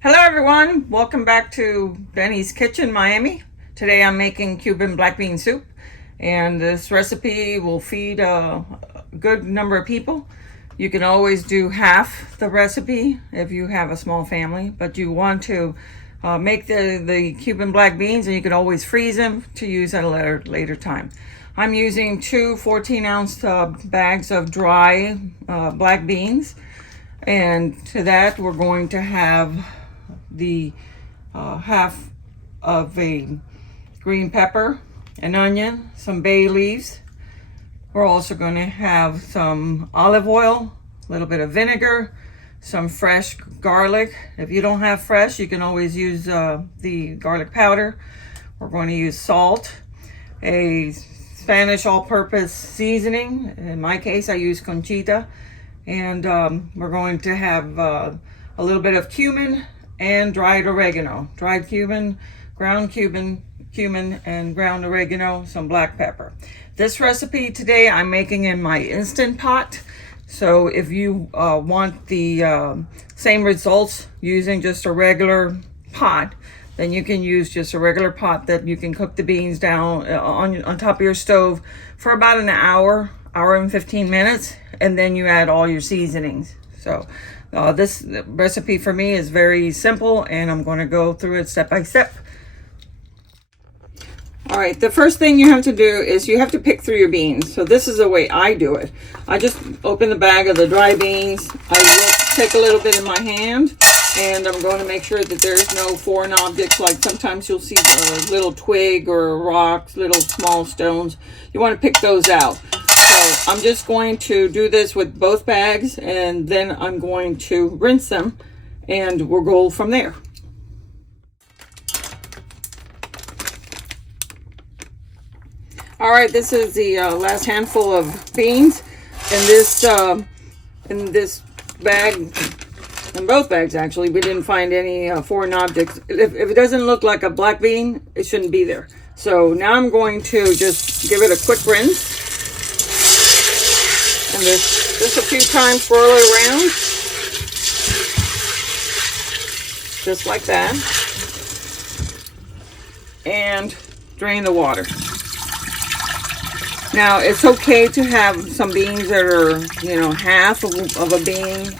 Hello everyone, welcome back to Benny's Kitchen, Miami. Today I'm making Cuban black bean soup, and this recipe will feed a good number of people. You can always do half the recipe if you have a small family, but you want to make the Cuban black beans, and you can always freeze them to use at a later time. I'm using two 14-ounce bags of dry black beans, and to that we're going to have the half of a green pepper, an onion, some bay leaves. We're also going to have some olive oil, a little bit of vinegar, some fresh garlic. If you don't have fresh, you can always use the garlic powder. We're going to use salt, a Spanish all-purpose seasoning. In my case, I use Conchita. And we're going to have a little bit of cumin and dried oregano. Dried cumin, ground cumin, and ground oregano, some black pepper. This recipe today I'm making in my Instant Pot. So if you want the same results using just a regular pot, then you can use just a regular pot that you can cook the beans down on top of your stove for about an hour and 15 minutes, and then you add all your seasonings. So this recipe for me is very simple, and I'm going to go through it step by step. All right, the first thing you have to do is you have to pick through your beans. So this is the way I do it. I just open the bag of the dry beans. I will take a little bit in my hand, and I'm going to make sure that there's no foreign objects, like sometimes you'll see a little twig or rocks, little small stones. You want to pick those out. So I'm just going to do this with both bags, and then I'm going to rinse them, and we'll go from there. All right, this is the last handful of beans in this bag. In both bags, actually, we didn't find any foreign objects. If it doesn't look like a black bean, it shouldn't be there. So now I'm going to just give it a quick rinse. And just a few times swirl it around. Just like that. And drain the water. Now, it's okay to have some beans that are, half of a bean.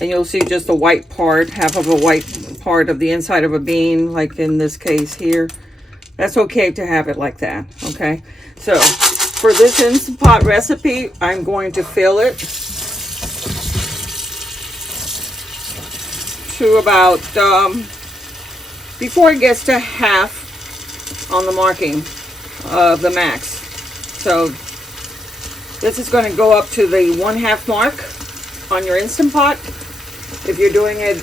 And you'll see just the white part, half of a white part of the inside of a bean, like in this case here. That's okay to have it like that, okay? So, for this Instant Pot recipe, I'm going to fill it to about, before it gets to half on the marking of the max. So, this is going to go up to the 1/2 mark on your Instant Pot. If you're doing it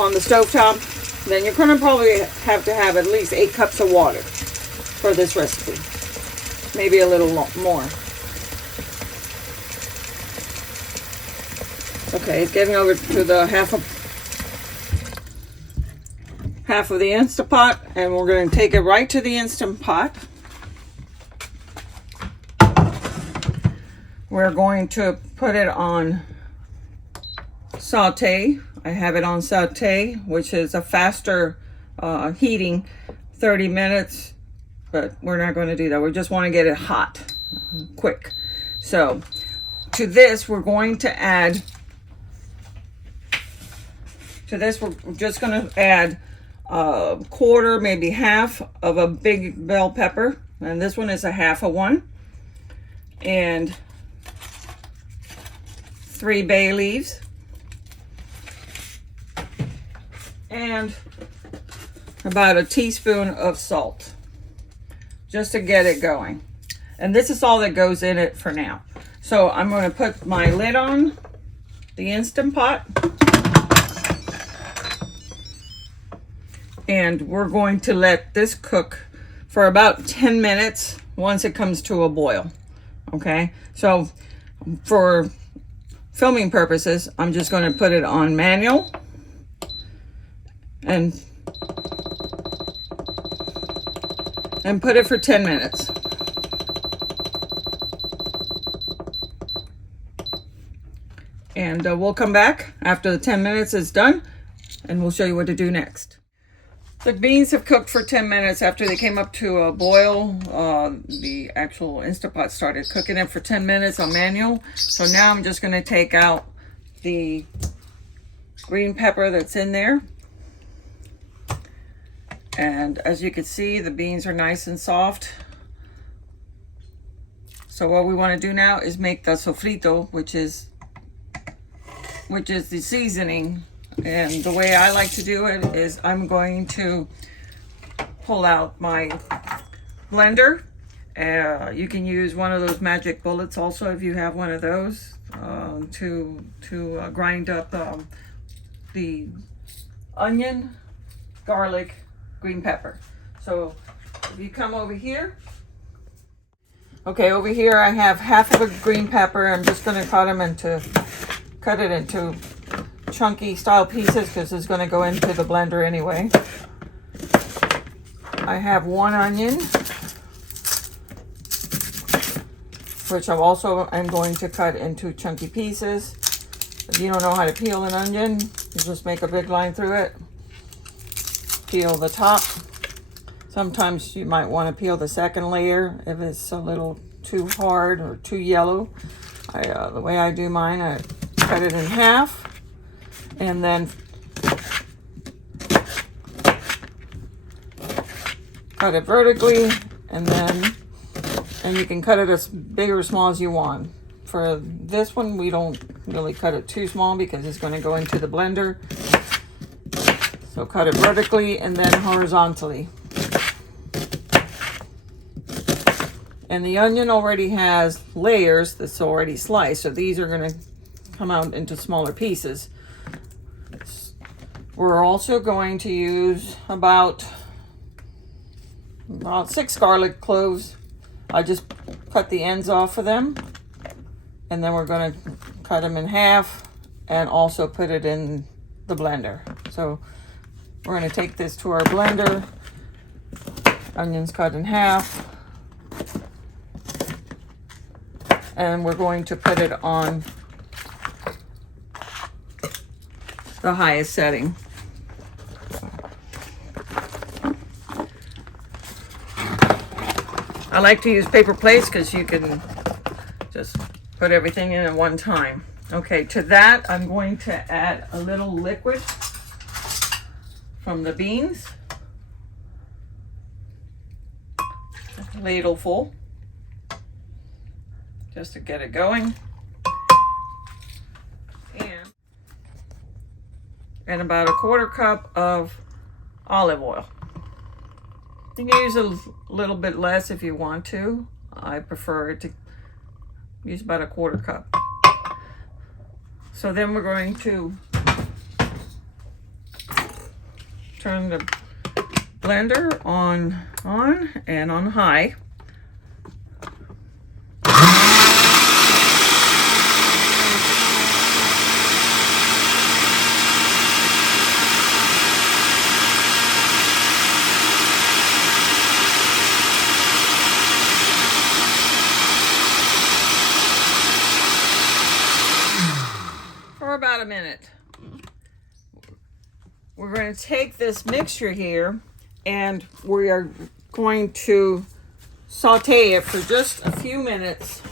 on the stovetop, then you're going to probably have to have at least 8 cups of water for this recipe. Maybe a little more. Okay, it's getting over to the half of the Instant Pot, and we're going to take it right to the Instant Pot. We're going to put it on saute. I have it on saute, which is a faster heating, 30 minutes, but we're not going to do that. We just want to get it hot, quick. So to this, we're going to add, we're just going to add a quarter, maybe half of a big bell pepper. And this one is a half of one. And 3 bay leaves. And about a teaspoon of salt, just to get it going. And this is all that goes in it for now. So I'm going to put my lid on the Instant Pot, and we're going to let this cook for about 10 minutes once it comes to a boil. Okay, so for filming purposes, I'm just going to put it on manual and put it for 10 minutes. And we'll come back after the 10 minutes is done and we'll show you what to do next. The beans have cooked for 10 minutes. After they came up to a boil, the actual Instapot started cooking it for 10 minutes on manual. So now I'm just going to take out the green pepper that's in there. And as you can see, the beans are nice and soft. So what we want to do now is make the sofrito, which is the seasoning. And the way I like to do it is I'm going to pull out my blender. You can use one of those magic bullets also if you have one of those to grind up the onion, garlic, green pepper. So if you come over here, okay, over here I have half of a green pepper. I'm just going to cut it into chunky style pieces because it's going to go into the blender anyway. I have one onion, which I'm going to cut into chunky pieces. If you don't know how to peel an onion, you just make a big line through it. Peel the top. Sometimes you might want to peel the second layer if it's a little too hard or too yellow. The way I do mine, I cut it in half and then cut it vertically, and you can cut it as big or small as you want. For this one, we don't really cut it too small because it's going to go into the blender. So cut it vertically and then horizontally. And the onion already has layers that's already sliced, so these are going to come out into smaller pieces. We're also going to use about 6 garlic cloves. I just cut the ends off of them, and then we're going to cut them in half and also put it in the blender. So we're going to take this to our blender. Onions cut in half. And we're going to put it on the highest setting. I like to use paper plates because you can just put everything in at one time. Okay, to that I'm going to add a little liquid from the beans. A ladle full, just to get it going. And about a 1/4 cup of olive oil. You can use a little bit less if you want to. I prefer to use about a 1/4 cup. So then we're going to turn the blender on and on high. About a minute. We're going to take this mixture here and we are going to saute it for just a few minutes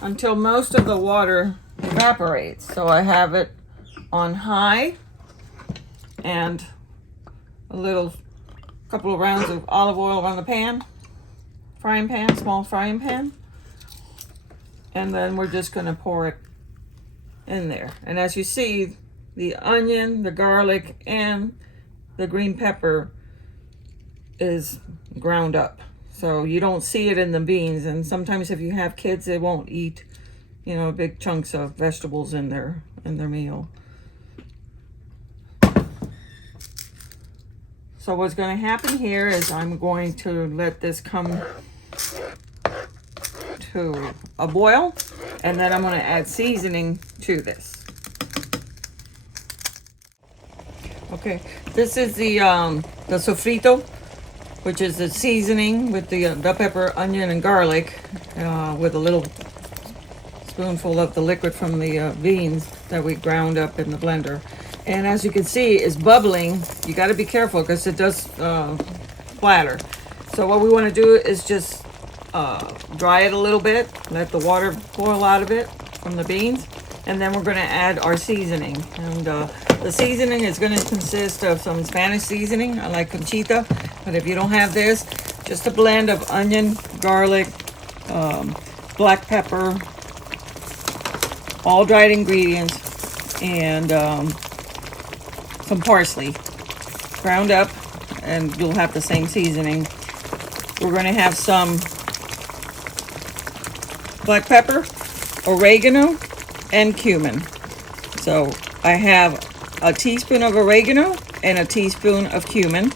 until most of the water evaporates. So I have it on high and a couple of rounds of olive oil on the pan, small frying pan, and then we're just going to pour it in there. And as you see, the onion, the garlic, and the green pepper is ground up. So you don't see it in the beans. And sometimes if you have kids, they won't eat, big chunks of vegetables in their meal. So what's going to happen here is I'm going to let this come to a boil, and then I'm going to add seasoning to this. Okay, this is the sofrito, which is the seasoning with the bell pepper, onion, and garlic, with a little spoonful of the liquid from the beans that we ground up in the blender. And as you can see, it's bubbling. You got to be careful because it does splatter. So what we want to do is just dry it a little bit, let the water boil out of it from the beans, and then we're going to add our seasoning. And the seasoning is going to consist of some Spanish seasoning. I like Conchita, but if you don't have this, just a blend of onion, garlic, black pepper, all dried ingredients, and some parsley ground up, and you'll have the same seasoning. We're going to have some black pepper, oregano, and cumin. So I have a teaspoon of oregano and a teaspoon of cumin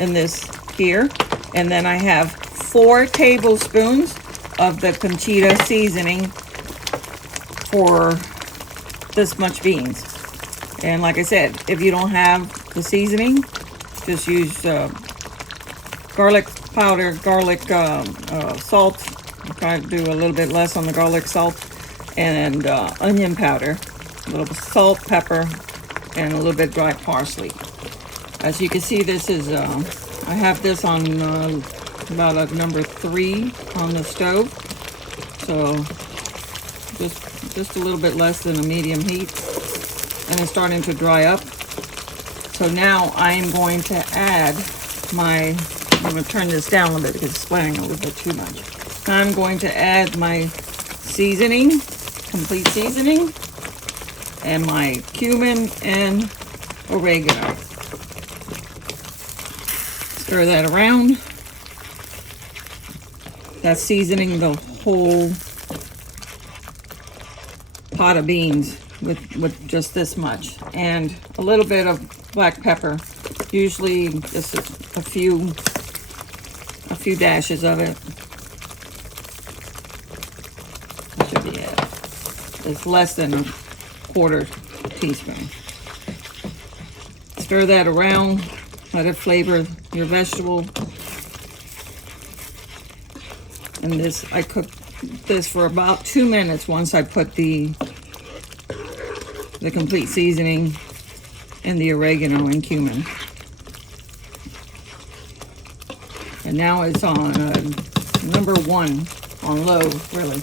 in this here. And then I have 4 tablespoons of the Conchita seasoning for this much beans. And like I said, if you don't have the seasoning, just use garlic powder, garlic salt. I'll try to do a little bit less on the garlic salt, and onion powder, a little bit salt, pepper, and a little bit dry parsley. As you can see, this is I have this on about a number 3 on the stove, so just a little bit less than a medium heat, and it's starting to dry up. So now I'm going to add I'm going to turn this down a little bit because it's splashing a little bit too much. I'm going to add my seasoning, complete seasoning, and my cumin and oregano. Stir that around. That's seasoning the whole pot of beans with just this much, and a little bit of black pepper, usually just a few dashes of it. Should be it. It's less than a quarter teaspoon. Stir that around, let it flavor your vegetable. And this, I cooked this for about 2 minutes once I put the complete seasoning and the oregano and cumin. And now it's on number 1 on low, really,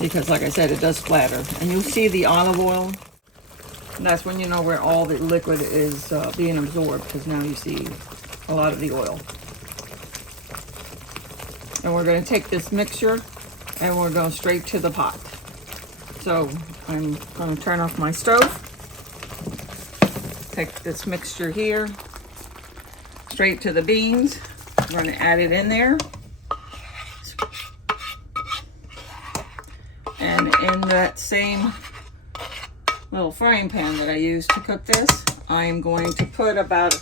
because like I said, it does splatter. And you'll see the olive oil. And that's when you know where all the liquid is being absorbed, because now you see a lot of the oil. And we're going to take this mixture and we're going straight to the pot. So I'm going to turn off my stove. Take this mixture here, straight to the beans. I'm going to add it in there. And in that same little frying pan that I used to cook this, I'm going to put about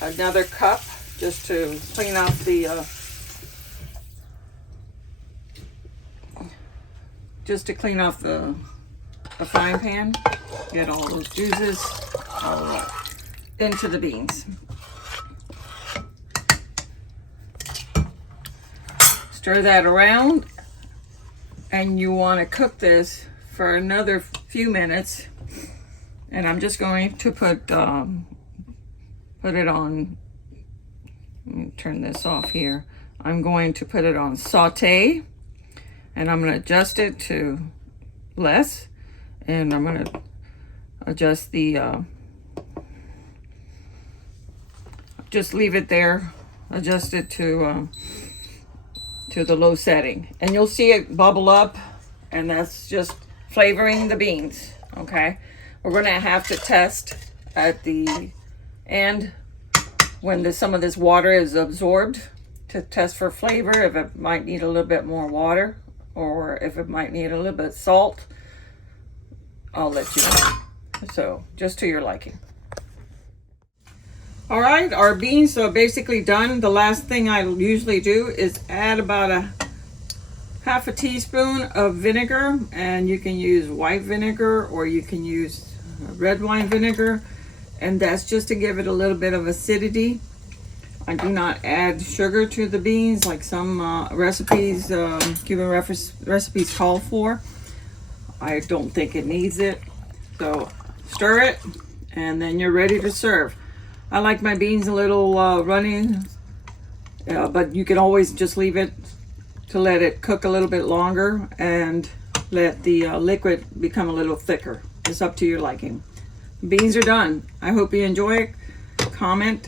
another cup just to clean off the frying pan, get all those juices all into the beans. Stir that around, and you want to cook this for another few minutes. And I'm just going to put it on. Let me turn this off here. I'm going to put it on saute, and I'm going to adjust it to less, and I'm going to adjust the just leave it there, adjust it to the low setting, and you'll see it bubble up, and that's just flavoring the beans. Okay, we're going to have to test at the end when some of this water is absorbed to test for flavor, if it might need a little bit more water or if it might need a little bit of salt. I'll let you know. So just to your liking. All right, our beans are basically done. The last thing I usually do is add about a half a teaspoon of vinegar, and you can use white vinegar or you can use red wine vinegar, and that's just to give it a little bit of acidity. I do not add sugar to the beans like some recipes, Cuban recipes call for. I don't think it needs it. So stir it, and then you're ready to serve. I like my beans a little runny, but you can always just leave it to let it cook a little bit longer and let the liquid become a little thicker. It's up to your liking. Beans are done. I hope you enjoy it. Comment,